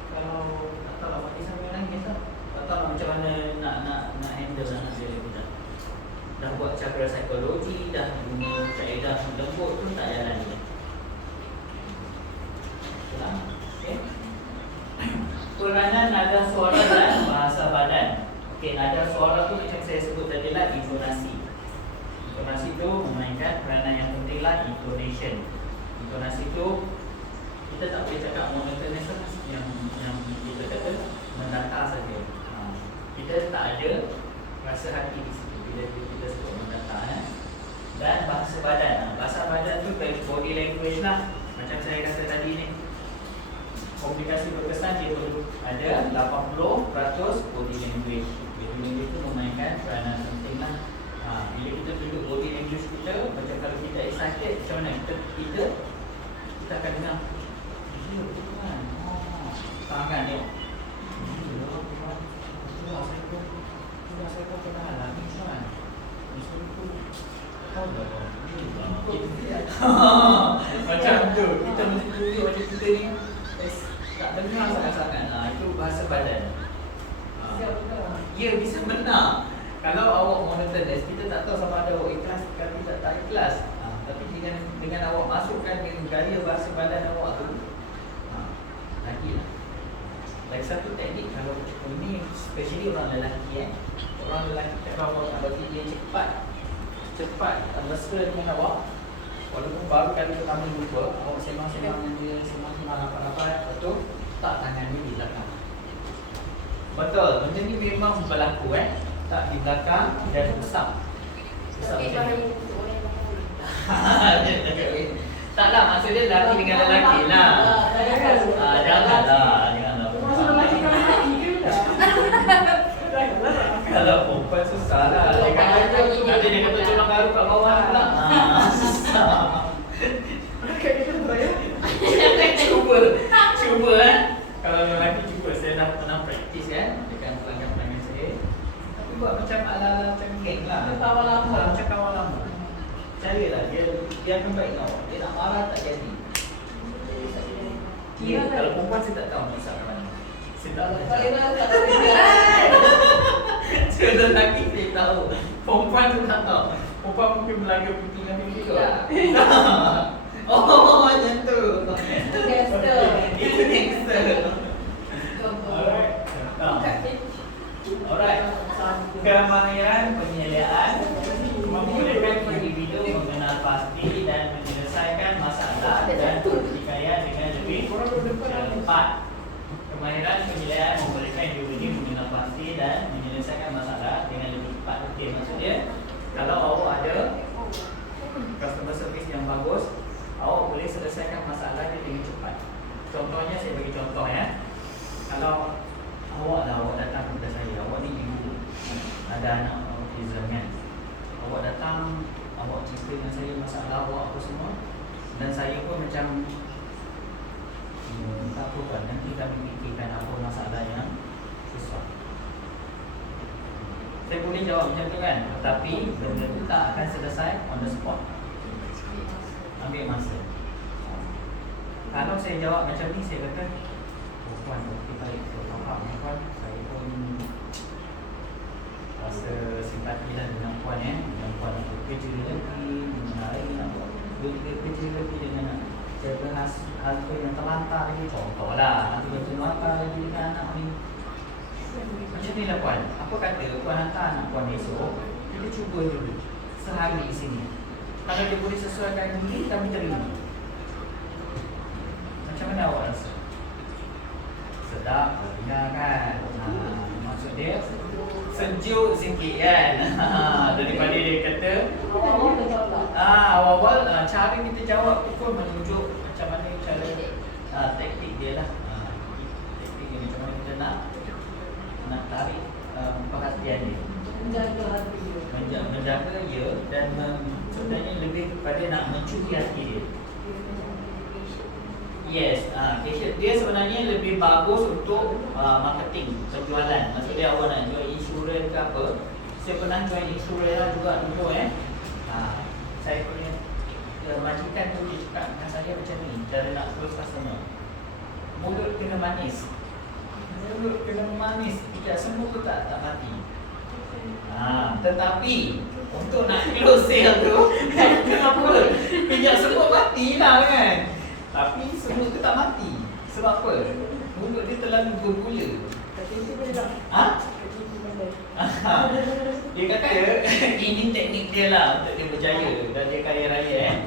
kalau tak tahu lah mak dia sampai nangis lah. Tak tahu lah macam mana nak handle anak dia budak. Dah buat cakra psikologi, dah guna kaedah lembut tu tak jalan ni. Itulah. Okay. Peranan nada suara dan bahasa badan. Okey, nada suara tu macam saya sebut tadi lah, intonasi. Intonasi tu memainkan peranan yang penting lah, intonation. Intonasi tu kita tak boleh cakap monotonous yang kita kata mendata saja. Kita tak ada rasa hati di situ bila kita sebut mendata. Dan bahasa badan. Bahasa badan tu body language lah. Macam saya kata tadi ni. Komunikasi berkesan dia perlu ada 80% body language. Body language itu memainkan peranan penting lah. Bila kita tunjuk body language kita, macam kalau kita excited, macam mana kita akan dengar. Ya, betul kan? Tangan tengok. Saya pun pernah alami kan. Macam tu, kita mesti tunjuk macam kita ni tak dengar sangat-sangat. Itu bahasa badan. Ya, bisa benar. Kalau awak monotonous, kita tak tahu sama ada awak ikhlas atau tak ikhlas. Tapi dengan awak masukkan dengan gaya bahasa badan awak tu, lagi lah. Lagi satu teknik, kalau ini especially orang lelaki orang lelaki kalau awak nak bagi dia cepat mesra dengan awak, walaupun baru kali pertama jumpa, awak sembang-sembang dengan dia, sembang-sembang rapat-rapat, lepas tu tak tangan ni di belakang. Betul, benda ni memang berlaku tak di belakang dan besar. Tapi Macam bahaya ni. untuk orang yang mahal. Taklah, maksudnya lelaki dengan lelaki lah. Janganlah. Masa lelaki kan lelaki ke tak? Kalau perempuan susah lah. Nanti dia kata cuma karu kat bawah pula. Susah. Cuba Kalau lelaki cuba, saya dah pernah praktis dekat pelanggan-pelanggan saya. Tapi buat macam ala-ala macam geng lah. Kawan lama. Macam kawan lama. Carilah, dia akan baik awak. Dia nak marah tak jadi. Ya, kalau perempuan saya tak tahu masak mana. Saya tak tahu. Paling tak boleh. Saya lelaki saya tahu. Perempuan tu tak tahu. Perempuan mungkin belaga pipi dengan pipi tu. Oh, macam tu. Itu gangster. Itu gangster. Alright. Alright. Kemahiran penyediaan membolehkan individu mengenal pasti dan menyelesaikan masalah dan pertikaian dengan lebih cepat. Kemahiran penyediaan membolehkan individu mengenal pasti dan menyelesaikan masalah dengan lebih cepat. Okey, maksudnya kalau awak ada customer service yang bagus, awak boleh selesaikan masalah dia dengan cepat. Contohnya saya bagi contoh Kalau awak datang kepada saya, awak ni ibu, ada anak autism kan. Awak datang, awak cerita dengan saya masalah awak apa semua, dan saya pun macam tak apa kan, nanti kami fikirkan apa masalah yang susah. Saya boleh jawab macam tu kan, tapi benda tu tak akan selesai on the spot. Ambil masa. Kalau saya jawab macam ni, saya kata puan, okey baik, saya faham puan. Saya pun rasa simpati lah dengan puan dengan puan nak bekerja lagi, dengan lain nak bekerja lagi dengan jaga harta yang terlantar lagi. Contohlah, nanti berjumpa lagi dengan anak ni. Macam ni lah puan. Apa kata puan hantar anak puan esok, kita cuba dulu sehari di sini. Kalau dia boleh sesuaikan diri, kami terima. Macam mana awak rasa? Sedap, dengar kan? Maksud dia sejuk sikit kan? Daripada dia kata awal-awal cara kita jawab tu pun menunjuk macam mana cara taktik dia lah. Taktik dia macam mana kita nak tarik perhatian dia. Menjaga hati dia. Menjaga dia dan sebenarnya lebih kepada nak mencuri hati dia. Yes, patient dia sebenarnya lebih bagus untuk marketing, penjualan. Maksud dia awak nak jual insurans ke apa. Saya pernah jual insurans lah juga dulu saya punya majikan tu dia cakap dengan saya macam ni, cara nak close customer. Mulut kena manis. Mulut kena manis, tidak semua pun tak mati. Tetapi untuk nak close sale tu kenapa? Pijak semua matilah kan. Tapi semua tu tak mati. Sebab apa? Mulut dia terlalu bergula. Dia kata ini teknik dia lah untuk dia berjaya dan dia kaya raya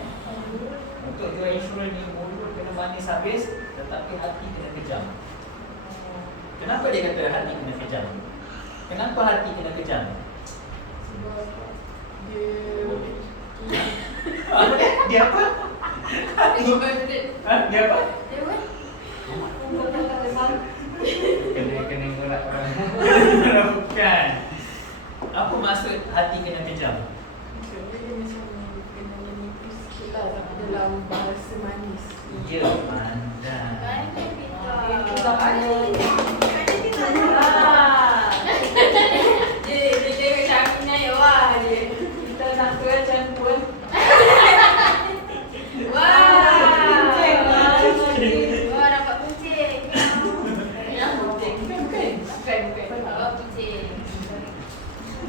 Untuk jual insurans ni mulut kena manis habis, tetapi hati kena kejam. Kenapa dia kata hati kena kejam? Kenapa hati kena kejam? Sebab Dia apa? Dia apa? Kena ngorak orang. Bukan. Apa maksud hati kena kejam? Dalam bahasa manis. Ya, pandai. Kita nak kerja pun. Wah, dapat kucing.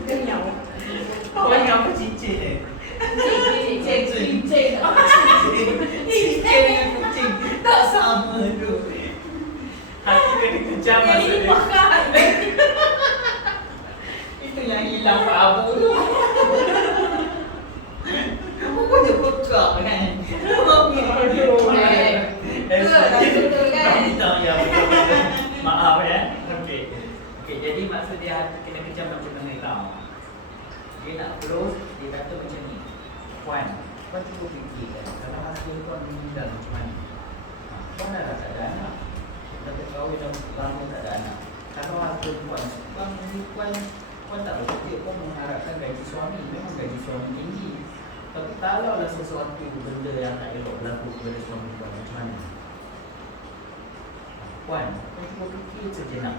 Kenyang. Orang yang apa cincin ni? Cincin. Cincin dengan kucing tak sama tu. Hati kena kejam maksudnya. Itu yang hilang Pak Abu tu. Kamu pun dia pekak kan? Betul kan? Ya, betul. Maaf ya. Okey, jadi maksud dia hati kena kejam macam mana tau. Dia nak close, dia kata macam ni. Puan cuba fikirkan kalau hasil puan meninggal macam mana? Puan dah tak ada anak. Dah berkahwin dah lama tak ada anak. Kalau hasil puan tak bekerja, puan mengharapkan gaji suami. Memang gaji suami tinggi. Tapi kalaulah sesuatu benda yang tak elok berlaku kepada suami puan, macam mana? Puan cuba fikir sejenak.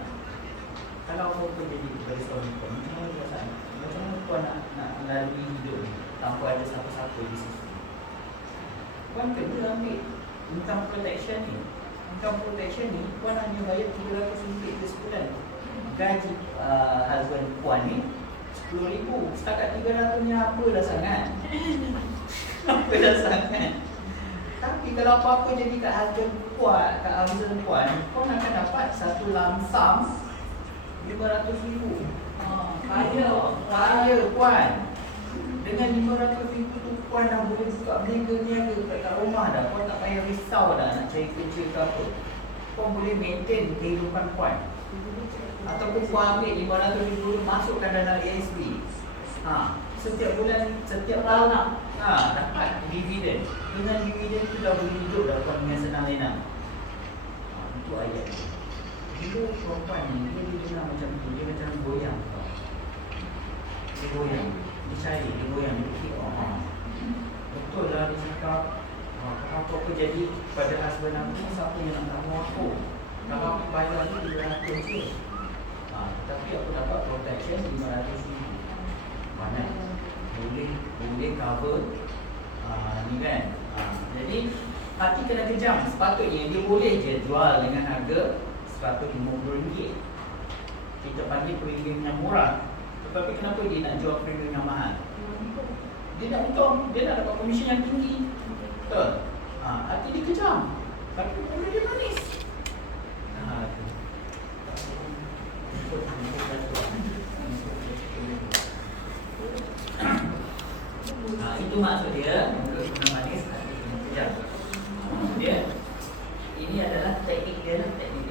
Kalau apa jadi kepada suami puan, macam mana perasaan? Macam mana puan nak melalui hidup ni tanpa ada siapa-siapa di sisi? Puan kena ambil income protection ni. Income protection ni puan hanya bayar RM300 sebulan. Gaji husband puan ni RM10,000. Setakat RM300 ni apa dah sangat? Apa dah sangat? Tapi kalau apa-apa jadi kat husband puan, kat husband puan akan dapat satu lump sum RM500,000. Kaya puan. Dengan RM500,000 tu puan dah boleh buka berniaga kat rumah dah. Puan tak payah risau dah nak cari kerja ke apa. Puan boleh maintain kehidupan puan. Ataupun puan ambil RM500,000 masukkan dalam ASB. Setiap bulan, setiap tahun dapat dividen. Dengan dividen tu dah boleh hidup dah puan dengan senang lenang. Itu ayat tu. Bila perempuan ni, dia dengar macam tu, dia macam goyang tau. Dia goyang, dia cari, dia goyang, dia fikir, betul lah dia cakap. Kalau apa-apa jadi pada husband aku, siapa yang nak tanggung aku? Kalau aku bayar lagi RM200 je. Tapi aku dapat protection RM500,000. Mana? Boleh cover ni kan. Jadi hati kena kejam. Sepatutnya dia boleh je jual dengan harga RM150. Kita panggil premium yang murah. Tetapi kenapa dia nak jual premium yang mahal? Dia nak untung, dia nak dapat komisen yang tinggi. Betul? Hati dia kejam. Tapi mulut dia manis. Itu maksud dia, mulut kena manis, hati kena kejam. Dia ini adalah teknik dia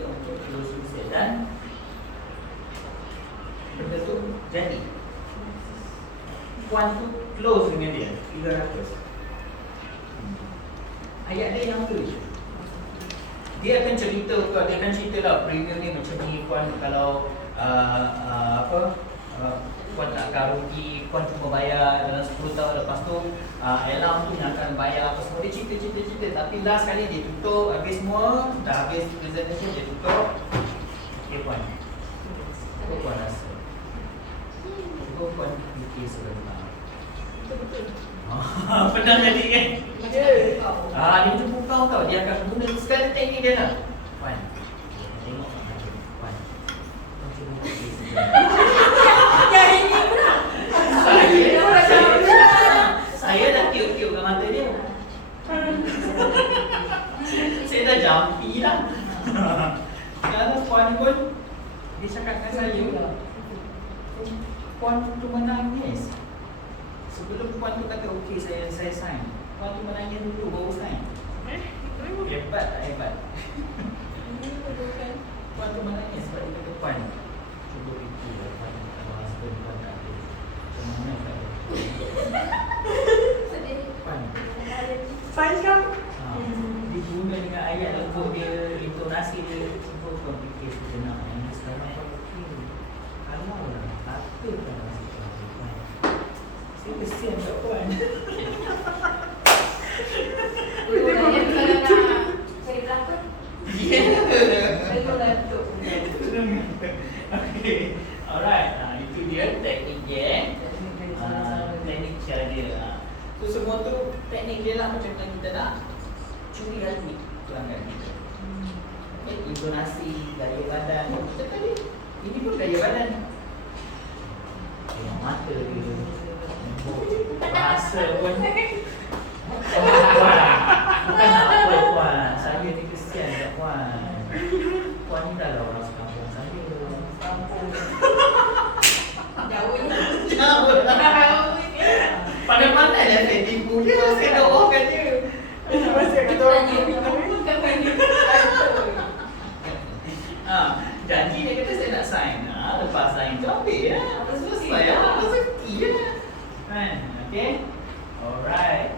untuk closing sale dan benda tu jadi. Puan tu close dengan dia 300. Ayat dia yang tu je. Dia akan cerita lah premium ni macam ni puan kalau puan tak alarm tu yang akan bayar apa semua. Dia cerita. Tapi last kali dia tutup, habis semua, dah habis presentation dia tutup. Okay puan. Apa puan rasa? Apa puan fikir sebentar? Betul-betul. Pernah jadi kan? Ya. Dia tu pukau tau. Dia akan guna sekali teknik dia lah. Puan, tengok kat mata puan. Puan cuba fikir sebentar. Yang ini pula. Saya dah tiup-tiup kat mata dia. Saya dah jampi lah. Kalau puan pun dia cakap dengan saya, puan tu menangis. Sebelum puan tu kata okey saya sign. Puan tu menangis dulu baru sign. Hebat tak hebat? Puan tu menangis sebab dia kata puan, cuba fikir puan kalau husband puan tak ada, macam mana tak ada? Sedih. Puan, Saiz kan? dia guna dengan ayat lembut dia, intonasi dia. Cuba puan fikir sejenak. Sekarang puan fikir, kalau lah kata kan rasa puan, saya kesian kat puan. Cari pelakon. Okay, alright. Itu dia teknik dia. Teknik cara dia. So semua tu teknik dia lah macam mana kita nak curi hati pelanggan kita. Okay, intonasi, gaya badan. Kita tadi, ini pun gaya badan. Tengok mata dia, bahasa pun. Puan, bukan nak apa puan. Saya ni kesian kat puan. Puan ni dah lah orang sekampung saya. Kampung. Jauh lah. Pandai-pandai lah saya tipu dia. Saya doakan dia. Masih kita orang Janji dia kata saya nak sign. Lepas sign tu ambil lah. Selesai lah. Rezeki lah. Kan? Okay? Alright.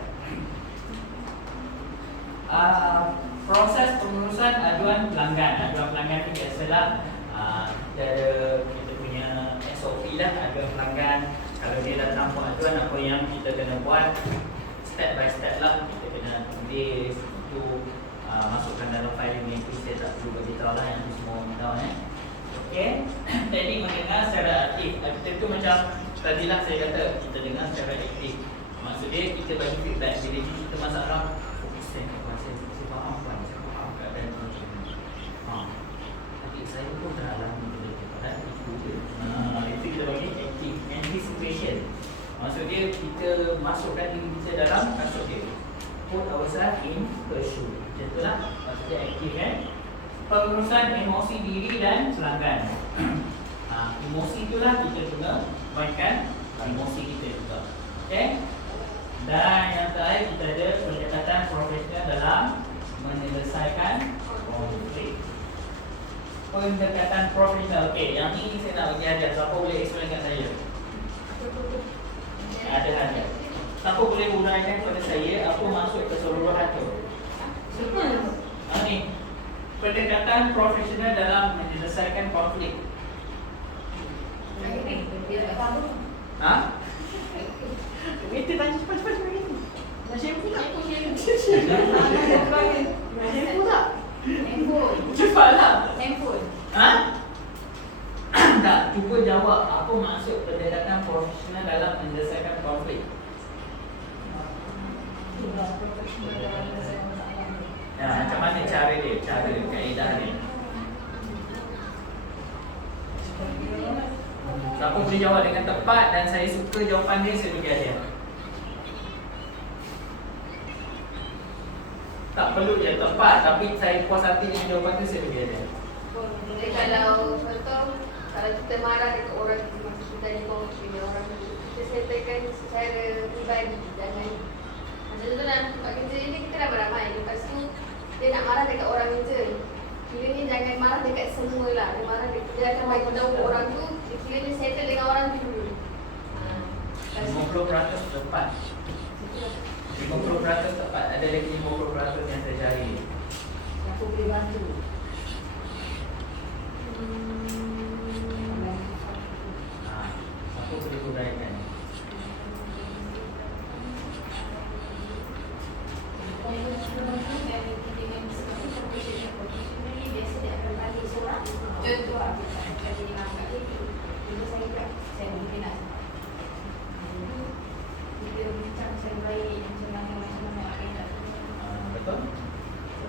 Proses pengurusan aduan pelanggan. Aduan pelanggan ni biasalah kita ada kita punya SOP lah aduan pelanggan. Kalau dia datang buat aduan, apa yang kita kena buat step by step lah. Kita kena tulis itu, masukkan dalam file ni. Saya tak perlu beritahu lah yang tu semua tahu okay. Teknik mendengar secara aktif. Aktif tu macam tadilah saya kata kita dengar secara aktif. Maksud dia kita bagi feedback. Bila kita masalah, saya faham puan, saya faham keadaan tu macam ni. Adik saya pun dah alami benda tu. Dan itu dia. Itu kita bagi aktif. Anticipation. Maksud dia kita masukkan diri kita dalam kasut dia. Put ourselves in her shoe. Macam tu lah. Maksud dia aktif kan. Pengurusan emosi diri dan pelanggan. Emosi itulah kita guna mainkan emosi kita juga. Okay. Dan yang terakhir kita ada pendekatan profesional dalam menyelesaikan konflik. Pendekatan profesional. Okay, yang ni saya nak bagi ajar. Siapa boleh explain kat saya? Ada ajar. Siapa boleh uraikan kepada saya apa maksud keseluruhan tu? Ni pendekatan profesional dalam menyelesaikan konflik. Kita tanya cepat-cepat lagi. Masih pun tak? Masih pun tak? Cepatlah. Handphone. Tak, cuba jawab apa maksud pendekatan profesional dalam menyelesaikan konflik. Macam mana cara dia, kaedah dia. Siapa boleh jawab dengan tepat dan saya suka jawapan dia, saya bagi hadiah. Tak perlu je tepat, tapi saya puas hati dengan jawapan tu, saya bagi hadiah. Jadi kalau contoh, kalau kita marah dekat orang kita di konflik dengan orang tu, kita settlekan secara pribadi. Jangan macam tu lah, tempat kerja ni kita ramai-ramai. Lepas tu dia nak marah dekat orang kerja. Kira ni jangan marah dekat semua lah. Dia marah dekat, dia akan bagi tahu orang tu, kira ni settle dengan orang tu dulu. 50% tepat. 50% tepat. Ada lagi 50% yang saya cari. Aku boleh bantu. Siapa boleh uraikan?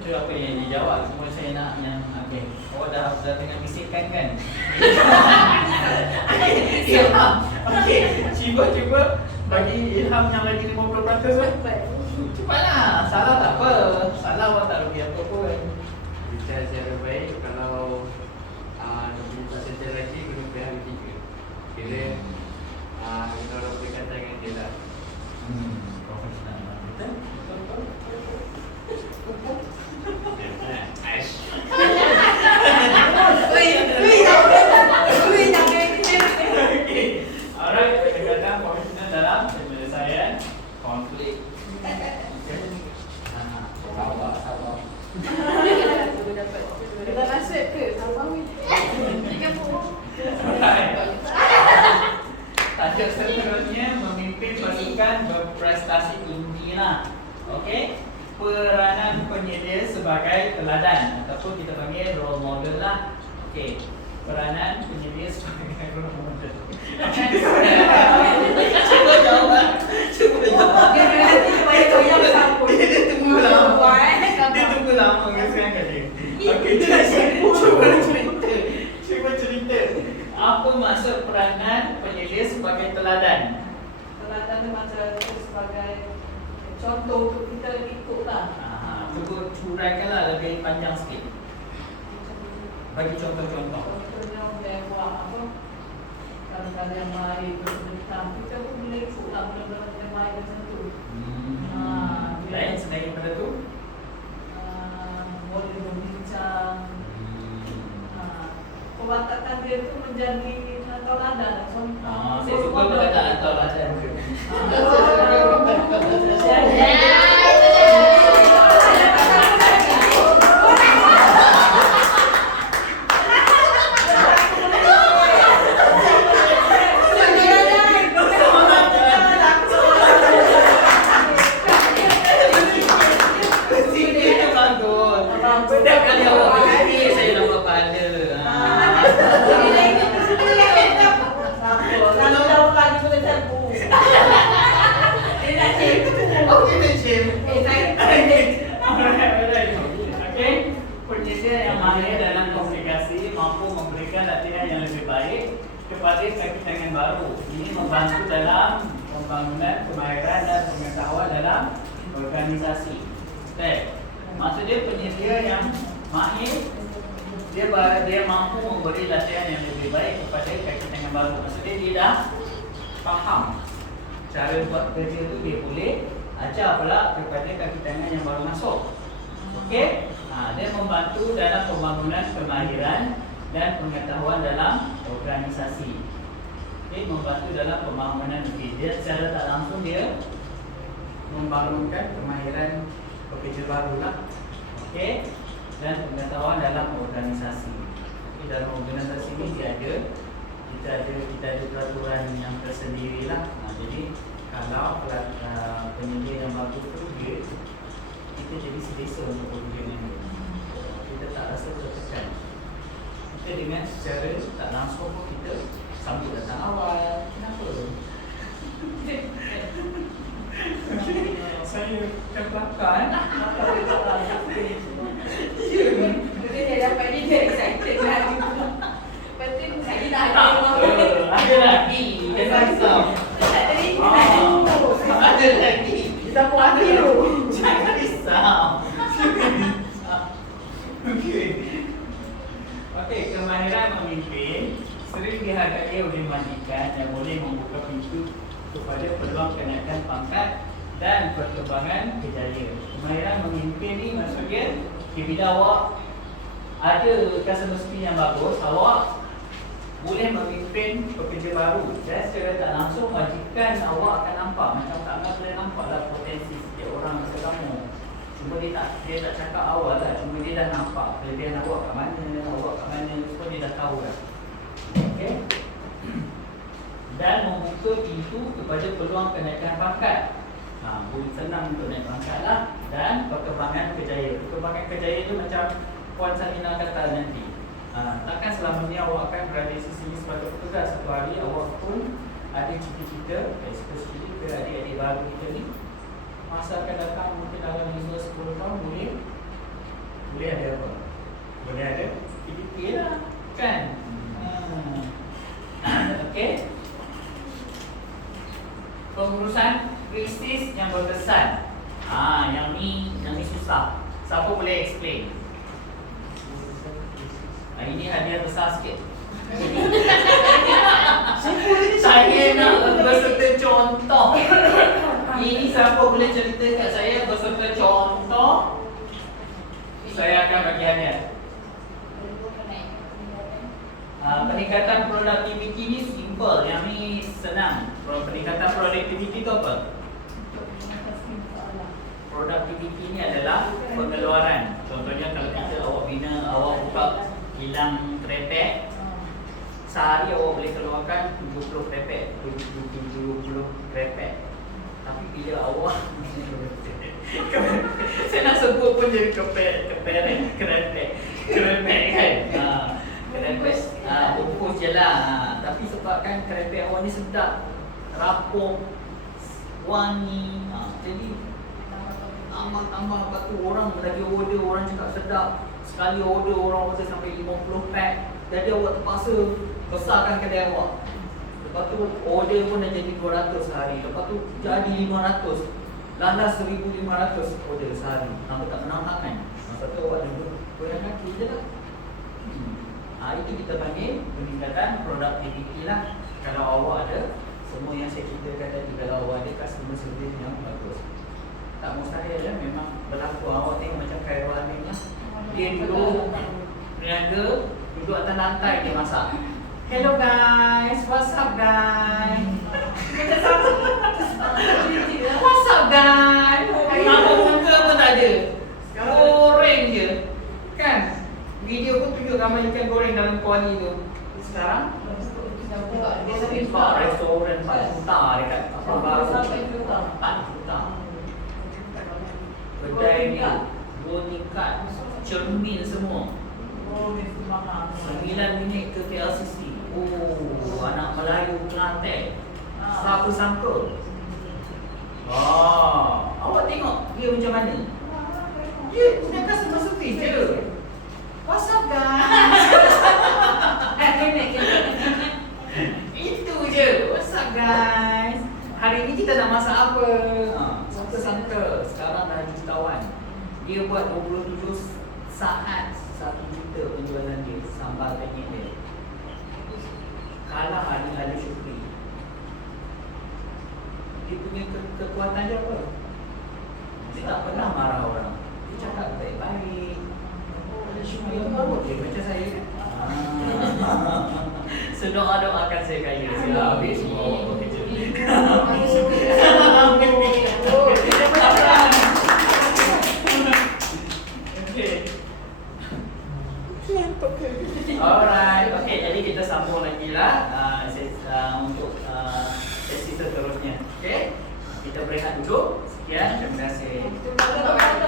suka apa yang dijawab. Cuma saya nak yang okay. Awak dah tengah bisikan kan? Ilham. Okey, cuba bagi Ilham yang lagi 50% tu. Cepatlah. Salah tak apa. Salah awak tak rugi apa pun. Bicara secara baik, kalau nak presentasi secara lagi, guna pihak ketiga. Kira kita orang berkata dengan dia lah. Profesional. Betul? Aish. Okay. Alright, kadang-kadang profesional dalam penyelesaian konflik. Sabar. Kita nasib ke? Sabar weh. Alright. Tajuk seterusnya memimpin pasukan berprestasi tinggi lah. Okey. Peranan penyedia sebagai teladan ataupun kita panggil role model lah. Okey. Peranan penyedia sebagai role model. Cuba jawab. Dia tunggu lama kan sekarang kata. Okey, cuba cerita. Apa maksud peranan penyedia sebagai teladan? Teladan tu macam sebagai contoh untuk kita ikut lah. Cuba curaikanlah lebih panjang sikit. Bagi contoh-contoh. Contohnya boleh buat apa? Kalau yang baik bersedekah, kita pun boleh ikut lah benda-benda yang baik macam tu. Lain selain daripada tu? Boleh berbincang. Perwatakan dia tu menjadi tauladan. Saya suka perkataan tauladan. Setiap kali awak berfikir, saya nampak pada. Kalau dah bukan dia boleh campur. Dia nak campur. Oh, kita shame. Alright. Okey, penyedia yang mahir dalam komunikasi mampu memberikan latihan yang lebih baik kepada kaki tangan baru. Ini membantu dalam pembangunan kemahiran dan pengetahuan dalam organisasi. Okey. Maksudnya penyedia yang mahir dia mampu memberi latihan yang lebih baik kepada kaki tangan baru. Maksudnya dia dah faham cara buat kerja tu, dia boleh ajar pula kepada kaki tangan yang baru masuk. Okey? Dia membantu dalam pembangunan kemahiran dan pengetahuan dalam organisasi. Okey, membantu dalam pembangunan dia secara tak langsung dia membangunkan kemahiran pekerja baru lah. Okey, dan pengetahuan dalam organisasi. Okey, dalam organisasi ni kita ada peraturan yang tersendiri lah. Jadi kalau penyedia yang bagus tu kita jadi selesa untuk bekerja dengan dia. Kita tak rasa tertekan. Kita dengan secara tak langsung pun kita sambut datang awal. Kenapa? Saya kelakar. Dia dapat dia excited lagi. Penting saya dah ada. Ada lagi. Jangan risau. Ada lagi. Kita puas hati tu. Jangan risau. Okey, kemahiran memimpin sering dihargai oleh majikan yang boleh membuka pintu kepada peluang kenaikan pangkat dan perkembangan kejayaan. Kemahiran memimpin ni maksudnya bila awak ada customer skill yang bagus, awak boleh memimpin pekerja baru. Dan secara tak langsung majikan awak akan nampak, macam tak boleh nampaklah potensi setiap orang masa kamu. Cuma dia tak cakap awal lah, cuma dia dah nampak kelebihan awak kat mana, semua dia dah tahu lah. Okey. Dan membuka pintu kepada peluang kenaikan pangkat. Boleh senang untuk naik pangkat lah. Dan perkembangan kejayaan. Perkembangan kejayaan tu macam Puan Salina kata nanti, takkan selama ni awak akan berada di sini sebagai petugas. Satu hari awak pun ada cita-cita, especially ke adik-adik baru kita ni, masa akan datang mungkin dalam 5-10 tahun boleh boleh ada apa? Boleh ada aktiviti lah, kan? Okey. Pengurusan krisis yang berkesan. Yang ni susah. Siapa boleh explain? Ini hadiah besar sikit. Saya nak berserta contoh. Ini siapa boleh cerita kat saya berserta contoh? Saya akan bagi hadiah. Peningkatan produktiviti ni simple. Yang ni senang. Peningkatan produktiviti tu apa? Produktiviti ni adalah pengeluaran. Contohnya kalau kita awak buka kilang krepek, sehari awak boleh keluarkan 70 krepek, 70 krepek. Tapi bila awak saya nak sebut pun jadi krepek kan. Krepek bungkus je lah. Tapi sebabkan krepek awak ni sedap, rapuh, wangi, jadi tambah batu orang lagi order, orang cakap sedap. Sekali order, orang order sampai 50 pack. Jadi awak terpaksa besarkan kedai awak. Lepas tu order pun dah jadi 200 sehari. Lepas tu jadi 500. Landas 1,500 order sehari. Nampak tak menang makan. Masa tu awak ada goyang kaki je lah. Itu kita panggil peningkatan produktiviti lah. Kalau awak ada semua yang saya ceritakan tadi, kalau awak ada customer service yang bagus, tak mustahil lah, memang berlaku. Awak tengok macam Khairul Amin lah. Dia duduk berniaga, duduk atas lantai dia masak. Hello guys, what's up guys? What's up guys? Apa muka pun tak ada, goreng je. Kan? Video pun tunjuk gambar ikan goreng dalam kuali tu. Sekarang restoran 4 juta dekat apa baru 4 juta. Kedai dia 2 tingkat, cermin semua. 9 minit ke KLCC. Anak Melayu Kelantan. Siapa sangka? Awak tengok dia macam mana? Dia punya customer service je. What's up guys? Itu je. What's up guys? Hari ni kita nak masak apa? Sangka-sangka sekarang dah jutawan. Dia buat 27 saat 1 juta penjualan dia. Sambal penyet dia. Kalah ahli-ahli Shopee. Dia punya kekuatan dia apa? Dia tak pernah marah orang. Dia cakap baik-baik. Dia baru dia macam saya kan. Doakan saya kaya. Saya habis semua kerja. Alright, okay, jadi kita sambung lagi lah untuk sesi seterusnya. Okay, kita berehat dulu. Sekian, terima kasih.